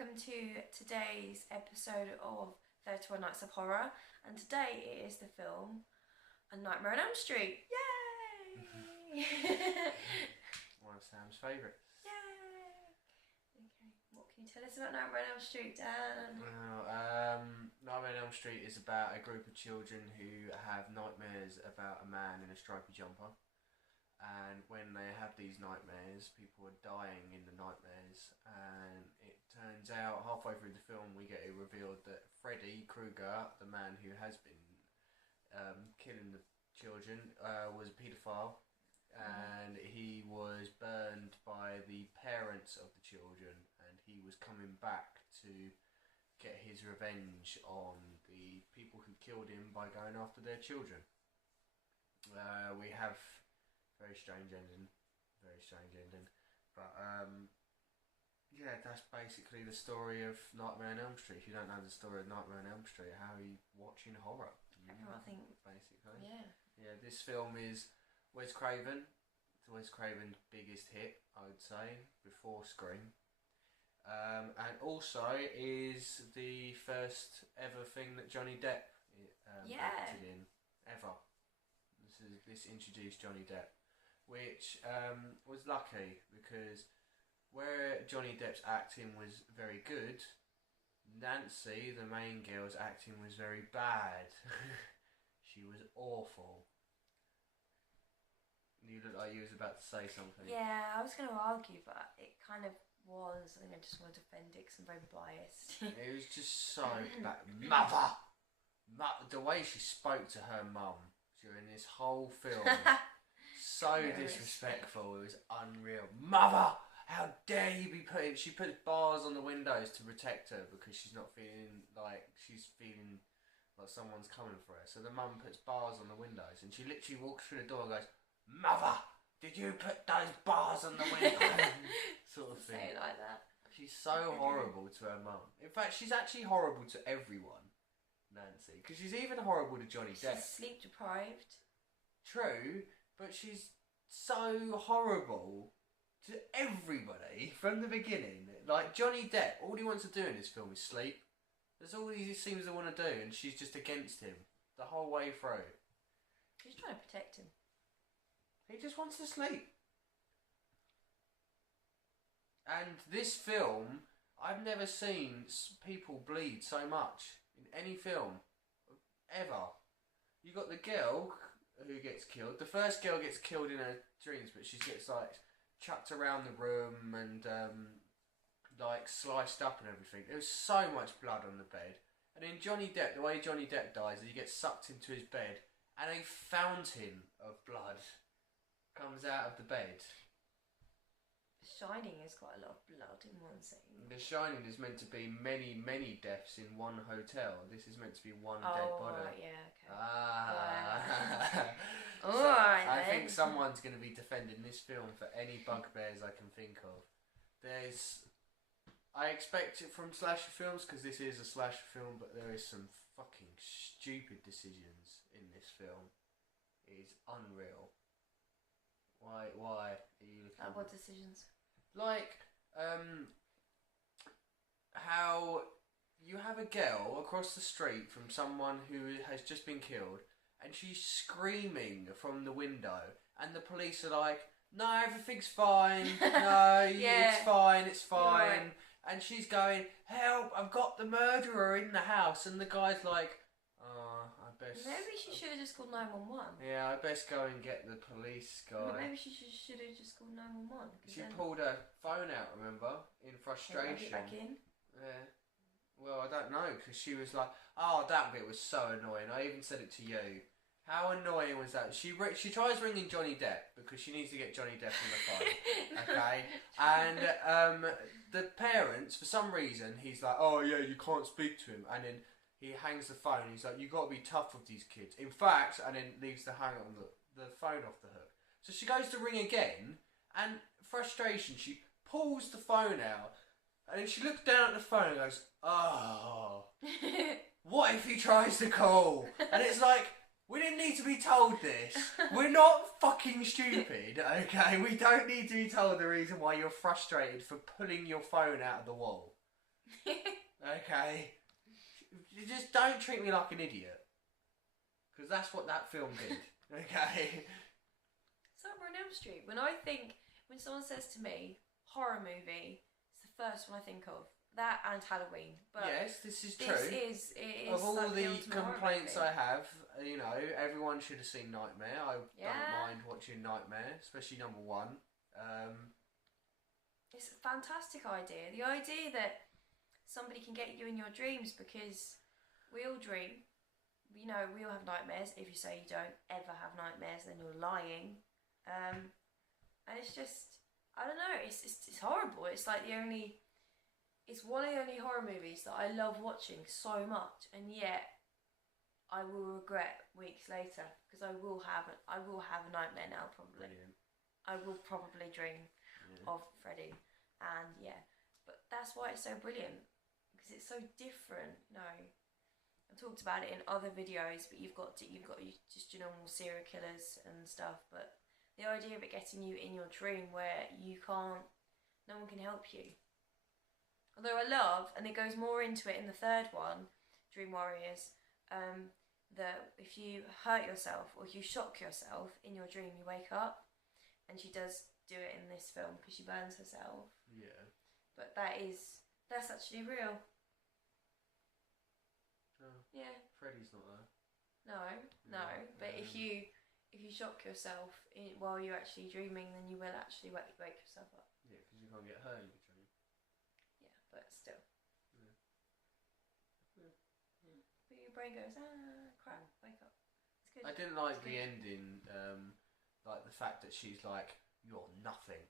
welcome to today's episode of 31 Nights of Horror, and today it is the film A Nightmare on Elm Street. Yay! One of Sam's favourites. Yay! Okay, what can you tell us about Nightmare on Elm Street, Dan? Nightmare on Elm Street is about a group of children who have nightmares about a man in a stripy jumper. And when they have these nightmares, people are dying in the nightmares, and it turns out halfway through the film we get it revealed that Freddy Krueger, the man who has been killing the children, was a paedophile, and he was burned by the parents of the children, and he was coming back to get his revenge on the people who killed him by going after their children. We have very strange ending, but yeah, that's basically the story of Nightmare on Elm Street. If you don't know the story of Nightmare on Elm Street, how are you watching horror? I think Basically, yeah. This film is Wes Craven. It's Wes Craven's biggest hit, I would say, before Scream, and also is the first ever thing that Johnny Depp acted in ever. This introduced Johnny Depp, which was lucky, because where Johnny Depp's acting was very good, Nancy, the main girl's acting was very bad. She was awful. You look like you was about to say something. Yeah, I was going to argue, but it kind of was. I think I just want to defend it because I'm very biased. It was just so bad. Mother! The way she spoke to her mum during this whole film. So disrespectful, it was unreal. Mother! How dare you be putting... She puts bars on the windows to protect her because she's not feeling like... She's feeling like someone's coming for her. So the mum puts bars on the windows, and she literally walks through the door and goes, Mother! Did you put those bars on the window? Sort of thing. Say it like that. She's so horrible to her mum. In fact, she's actually horrible to everyone, Nancy. Because she's even horrible to Johnny Depp. She's sleep deprived. True, but she's so horrible to everybody from the beginning. Like, Johnny Depp, all he wants to do in this film is sleep. That's all he seems to want to do, and she's just against him the whole way through. She's trying to protect him. He just wants to sleep. And this film, I've never seen people bleed so much in any film ever. You got the girl who gets killed. The first girl gets killed in her dreams, but she gets like chucked around the room and like sliced up and everything. There was so much blood on the bed. And then Johnny Depp, the way Johnny Depp dies is he gets sucked into his bed and a fountain of blood comes out of the bed. Shining has got a lot of blood in one scene. The Shining is meant to be many, many deaths in one hotel. This is meant to be one dead body. Right, yeah, okay. Alright, I think someone's going to be defending this film for any bugbears I can think of. I expect it from slasher films, because this is a slasher film, but there is some fucking stupid decisions in this film. It is unreal. Why are you looking Like what decisions? Like, how you have a girl across the street from someone who has just been killed, and she's screaming from the window, and the police are like, no, everything's fine, no, Yeah. it's fine, Right. and she's going, help, I've got the murderer in the house, and the guy's like, oh, I best... Maybe she should have just called 911. Yeah, I best go and get the police guy. But maybe she should have just called 911. She pulled her phone out, remember, in frustration. Back in. Yeah. Well, I don't know, because she was like, oh, that bit was so annoying. I even said it to you. How annoying was that? She tries ringing Johnny Depp because she needs to get Johnny Depp on the phone. Okay? And the parents, for some reason, he's like, oh, yeah, you can't speak to him. And then he hangs the phone. He's like, you've got to be tough with these kids. In fact, and then leaves the hang on the phone off the hook. So she goes to ring again, and frustration, she pulls the phone out, and then she looks down at the phone and goes, oh, what if he tries to call? And it's like, we didn't need to be told this. We're not fucking stupid, okay? We don't need to be told the reason why you're frustrated for pulling your phone out of the wall. Okay? You just don't treat me like an idiot. Because that's what that film did. Okay? Nightmare on Elm Street. When someone says to me, horror movie, it's the first one I think of. That and Halloween. But yes, this is true. It is of all like the ultimate complaints horror I have, you know, everyone should have seen Nightmare. I don't mind watching Nightmare, especially number 1. It's a fantastic idea. The idea that somebody can get you in your dreams, because we all dream. You know, we all have nightmares. If you say you don't ever have nightmares, then you're lying. And it's just, I don't know, it's horrible. It's like it's one of the only horror movies that I love watching so much, and yet I will regret weeks later, because I will have a nightmare now probably. Brilliant. I will probably dream of Freddy, and but that's why it's so brilliant, because it's so different. No, I've talked about it in other videos, but you've got just your normal serial killers and stuff, but the idea of it getting you in your dream where no one can help you. Although I love, and it goes more into it in the third one, Dream Warriors, that if you hurt yourself or if you shock yourself in your dream, you wake up, and she does do it in this film because she burns herself. Yeah. But that's actually real. Oh. Yeah. Freddy's not there. No. But if you shock yourself while you're actually dreaming, then you will actually wake yourself up. Yeah, because you can't get hurt in your dream. Yeah, but still. Yeah. But your brain goes, crap, wake up. It's good. I didn't like the ending, like the fact that she's like, you're nothing.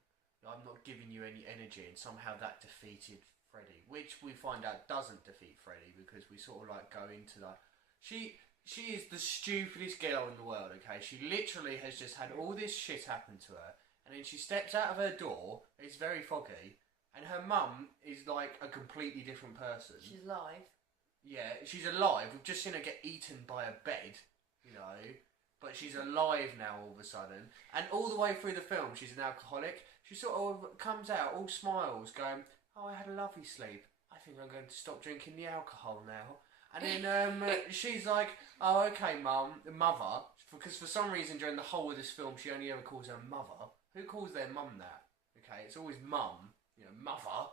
I'm not giving you any energy, and somehow that defeated Freddy, which we find out doesn't defeat Freddy, because we sort of like go into that. She is the stupidest girl in the world, okay? She literally has just had all this shit happen to her, and then she steps out of her door, it's very foggy, and her mum is like a completely different person. She's alive. Yeah, she's alive. We've just seen her get eaten by a bed, you know, but she's alive now all of a sudden. And all the way through the film, she's an alcoholic. She sort of comes out all smiles going, oh, I had a lovely sleep. I think I'm going to stop drinking the alcohol now. And then she's like, oh, okay, mother. Because for some reason during the whole of this film, she only ever calls her mother. Who calls their mum that? Okay, it's always mum, you know, mother.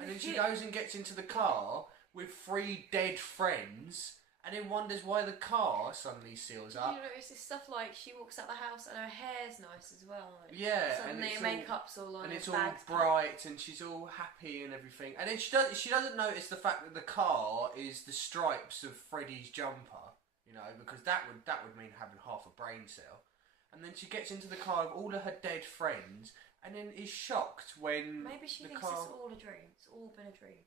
And then she goes and gets into the car with 3 dead friends, and then wonders why the car suddenly seals up. You notice this stuff like she walks out the house and her hair's nice as well. Like, yeah, suddenly her makeup's all on, and it's all bright, and she's all happy and everything. And then she doesn't notice the fact that the car is the stripes of Freddy's jumper, you know, because that would mean having half a brain cell. And then she gets into the car with all of her dead friends, and then is shocked when maybe she thinks it's all a dream. It's all been a dream.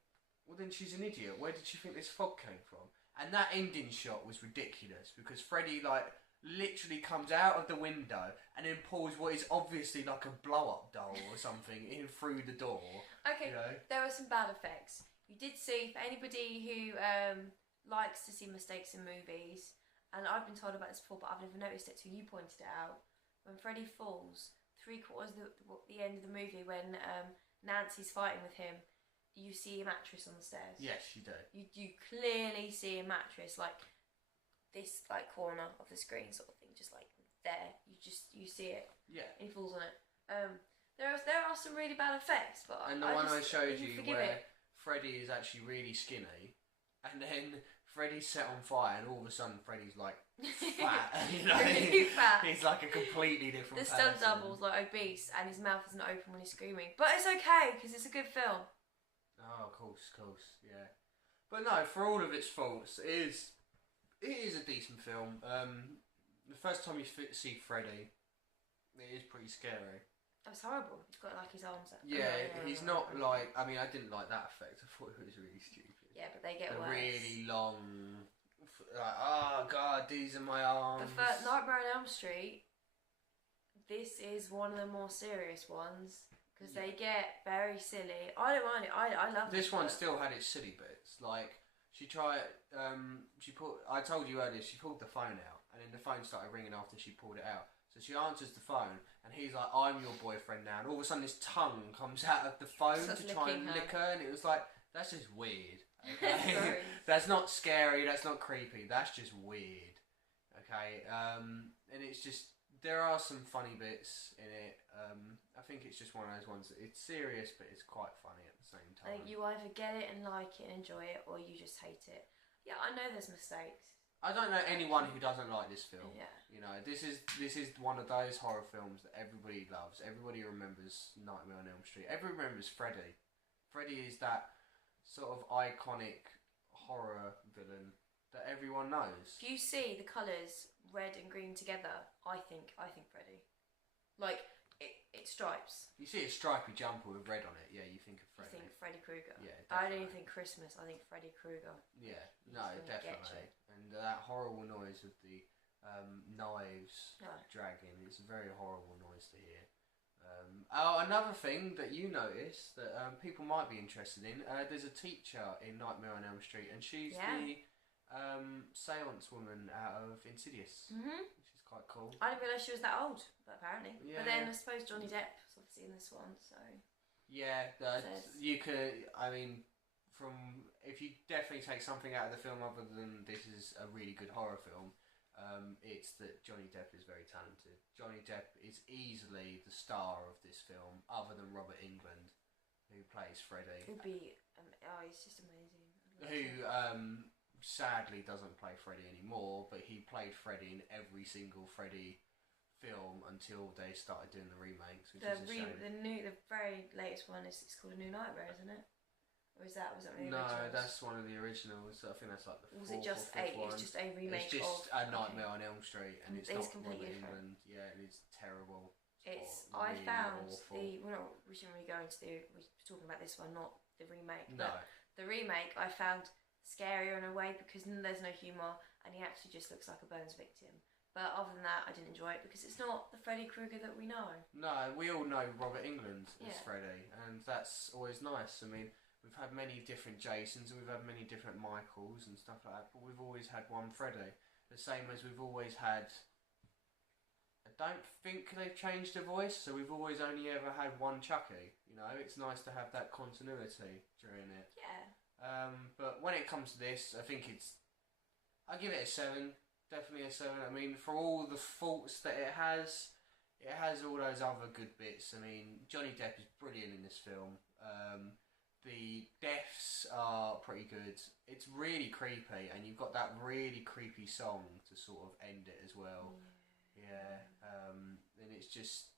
Well, then she's an idiot. Where did she think this fog came from? And that ending shot was ridiculous, because Freddy, like, literally comes out of the window and then pulls what is obviously like a blow-up doll or something in through the door. Okay, you know? There were some bad effects. You did see, for anybody who likes to see mistakes in movies, and I've been told about this before, but I've never noticed it till you pointed it out, when Freddy falls, 3/4 of the end of the movie, when Nancy's fighting with him, you see a mattress on the stairs. Yes, you do. You clearly see a mattress, like this, like corner of the screen sort of thing, just like there. You see it. Yeah. And he falls on it. There are some really bad effects, but and the one I showed you where Freddy is actually really skinny, and then Freddy's set on fire, and all of a sudden Freddy's like fat. You know, really fat. He's like a completely different. The stunt double's like obese, and his mouth isn't open when he's screaming. But it's okay because it's a good film. Oh, of course, yeah. But no, for all of its faults, it is a decent film. The first time you see Freddy, it is pretty scary. That's horrible. He's got like his arms out. Yeah, he's not like. I mean, I didn't like that effect. I thought it was really stupid. Yeah, but they get worse. Really long. Like, oh god, these are my arms. The first Nightmare on Elm Street. This is one of the more serious ones. Because they get very silly. I don't mind it. I love this one. Still had its silly bits. Like she tried. I told you earlier. She pulled the phone out, and then the phone started ringing after she pulled it out. So she answers the phone, and he's like, "I'm your boyfriend now." And all of a sudden, his tongue comes out of the phone to try and lick her, and it was like, That's just weird. Okay? Sorry. That's not scary. That's not creepy. That's just weird. Okay. And it's just there are some funny bits in it. I think it's just one of those ones that it's serious, but it's quite funny at the same time. Like, you either get it and like it and enjoy it, or you just hate it. Yeah, I know there's mistakes. I don't know anyone who doesn't like this film. Yeah. You know, this is one of those horror films that everybody loves. Everybody remembers Nightmare on Elm Street. Everybody remembers Freddy. Freddy is that sort of iconic horror villain that everyone knows. If you see the colours red and green together, I think Freddy. Like, it stripes. You see a stripy jumper with red on it, yeah, you think of Freddy. You think Freddy Krueger. Yeah, I don't definitely. even think Christmas, I think Freddy Krueger. Yeah, He's no, gonna get definitely. And that horrible noise of the knives No. dragging, it's a very horrible noise to hear. Another thing that you noticed that people might be interested in, there's a teacher in Nightmare on Elm Street, and she's the seance woman out of Insidious, which is quite cool. I didn't realise she was that old, but apparently. Yeah. But then I suppose Johnny Depp's obviously in this one, so... Yeah, you could, I mean, if you definitely take something out of the film other than this is a really good horror film, it's that Johnny Depp is very talented. Johnny Depp is easily the star of this film, other than Robert Englund, who plays Freddy. He'd be... he's just amazing. Who sadly doesn't play Freddy anymore, but he played Freddy in every single Freddy film until they started doing the remakes, which is a shame. The very latest one is called A New Nightmare, isn't it? Or was that one of the No, originals? that's one of the originals. I think that's like the Was fourth it just or fifth one. It's just a remake It's just of... A Nightmare on Elm Street, and it's not completely Robert different. Englund. Yeah, and it's terrible. I really found awful. we shouldn't really go into we're talking about this one, not the remake. No. But the remake I found scarier in a way because there's no humour and he actually just looks like a Burns victim. But other than that, I didn't enjoy it because it's not the Freddy Krueger that we know. No, we all know Robert Englund as Yeah. Freddy, and that's always nice. I mean, we've had many different Jasons, and we've had many different Michaels and stuff like that, but we've always had one Freddy. The same as we've always had... I don't think they've changed the voice, so we've always only ever had one Chucky. You know, it's nice to have that continuity during it. Yeah. But when it comes to this, I think I'll give it a 7. Definitely a 7. I mean, for all the faults that it has all those other good bits. I mean, Johnny Depp is brilliant in this film. The deaths are pretty good. It's really creepy, and you've got that really creepy song to sort of end it as well. Yeah. And it's just...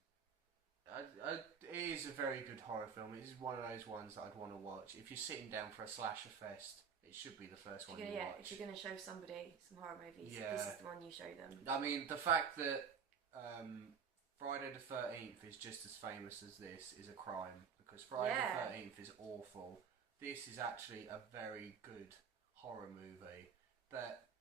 it is a very good horror film. It is one of those ones that I'd want to watch. If you're sitting down for a slasher fest, it should be the first one you watch. If you're going to show somebody some horror movies, Yeah. this is the one you show them. I mean, the fact that Friday the 13th is just as famous as this is a crime, because Friday the 13th is awful. This is actually a very good horror movie that,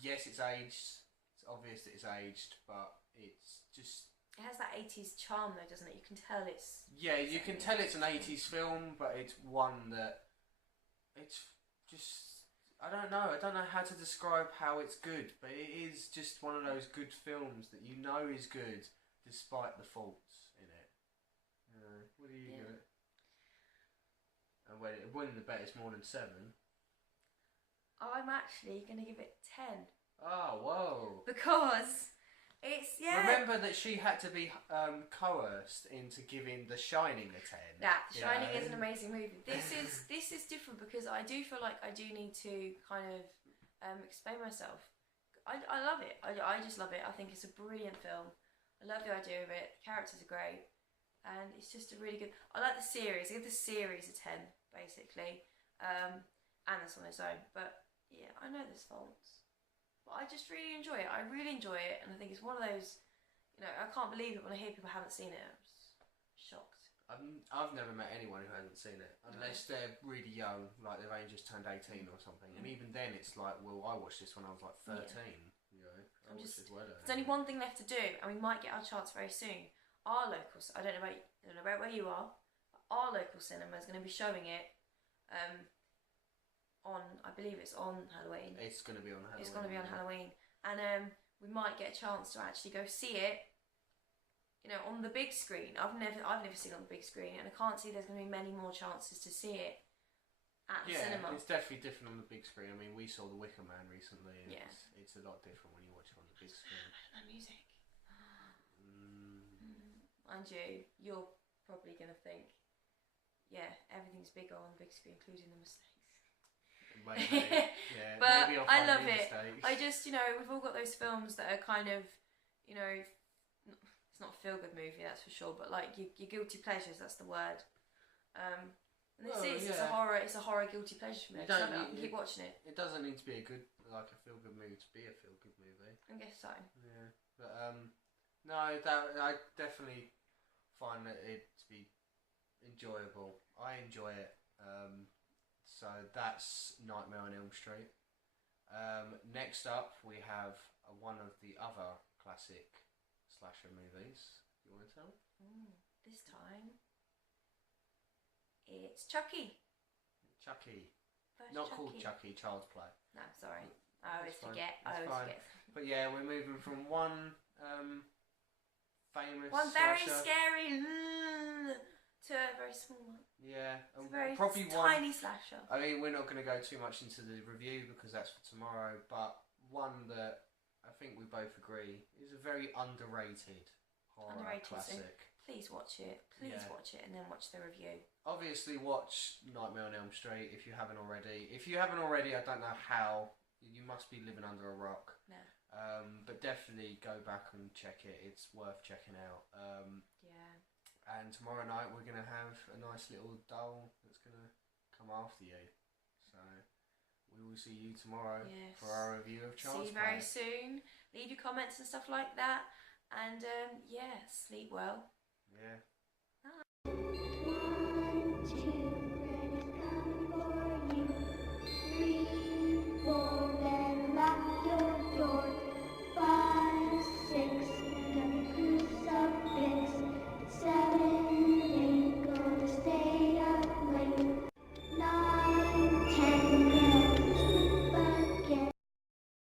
yes, it's aged. It's obvious that it's aged, but it's just... It has that 80s charm though, doesn't it? You can tell it's... Yeah, you can tell it's an 80s film, but it's one that... It's just... I don't know how to describe how it's good, but it is just one of those good films that you know is good despite the faults in it. What do you give it? And winning the bet is more than 7. I'm actually going to give it 10. Oh, whoa. Because it's, Remember that she had to be coerced into giving The Shining a 10. Yeah, The Shining is an amazing movie. This is different because I do feel like I do need to kind of explain myself. I love it. I just love it. I think it's a brilliant film. I love the idea of it. The characters are great. And it's just a really good... I like the series. I give the series a 10, basically. And this on its own. But, yeah, I know there's faults. But I just really enjoy it. I really enjoy it. And I think it's one of those... You know, I can't believe it when I hear people haven't seen it. I'm just shocked. I've never met anyone who hasn't seen it. Unless they're really young, like they've only just turned 18 or something. And even then, it's like, well, I watched this when I was like 13. You know, there's only one thing left to do, and we might get our chance very soon. Our local, I don't know about where you are, but our local cinema is going to be showing it on, I believe it's on Halloween. It's going to be on Halloween. It's going to be on Halloween. And we might get a chance to actually go see it, you know, on the big screen. I've never seen it on the big screen, and I can't see there's going to be many more chances to see it at the cinema. It's definitely different on the big screen. I mean, we saw The Wicker Man recently, and Yeah. it's a lot different when you watch it on the big screen. That music. And you're probably going to think, yeah, everything's bigger on the big screen, including the mistakes. Maybe, yeah, but maybe I'll I find love new it. mistakes. I just, we've all got those films that are kind of, it's not a feel-good movie, that's for sure, but like your guilty pleasures, that's the word. And this it's a horror guilty pleasure for me. I can keep watching it. It doesn't need to be a feel-good movie to be a feel-good movie. I guess so. Yeah, but no, I definitely find it to be enjoyable. I enjoy it. So that's Nightmare on Elm Street. Next up, we have one of the other classic slasher movies. You want to tell? This time, it's Chucky. Chucky. First Not Chucky. called Chucky, Child's Play. No, sorry. I always forget. But yeah, we're moving from one famous one very slasher. scary to a very small one. Yeah, It's a very probably tiny slasher. I mean, we're not going to go too much into the review because that's for tomorrow, but one that I think we both agree is a very underrated horror classic. So please watch it. Watch it and then watch the review. Obviously, watch Nightmare on Elm Street if you haven't already. If you haven't already, I don't know how. You must be living under a rock. No. But definitely go back and check it. It's worth checking out. Yeah. And tomorrow night we're going to have a nice little doll that's going to come after you. So we will see you tomorrow for our review of Child's Play. See you very soon. Leave your comments and stuff like that. And sleep well. Yeah.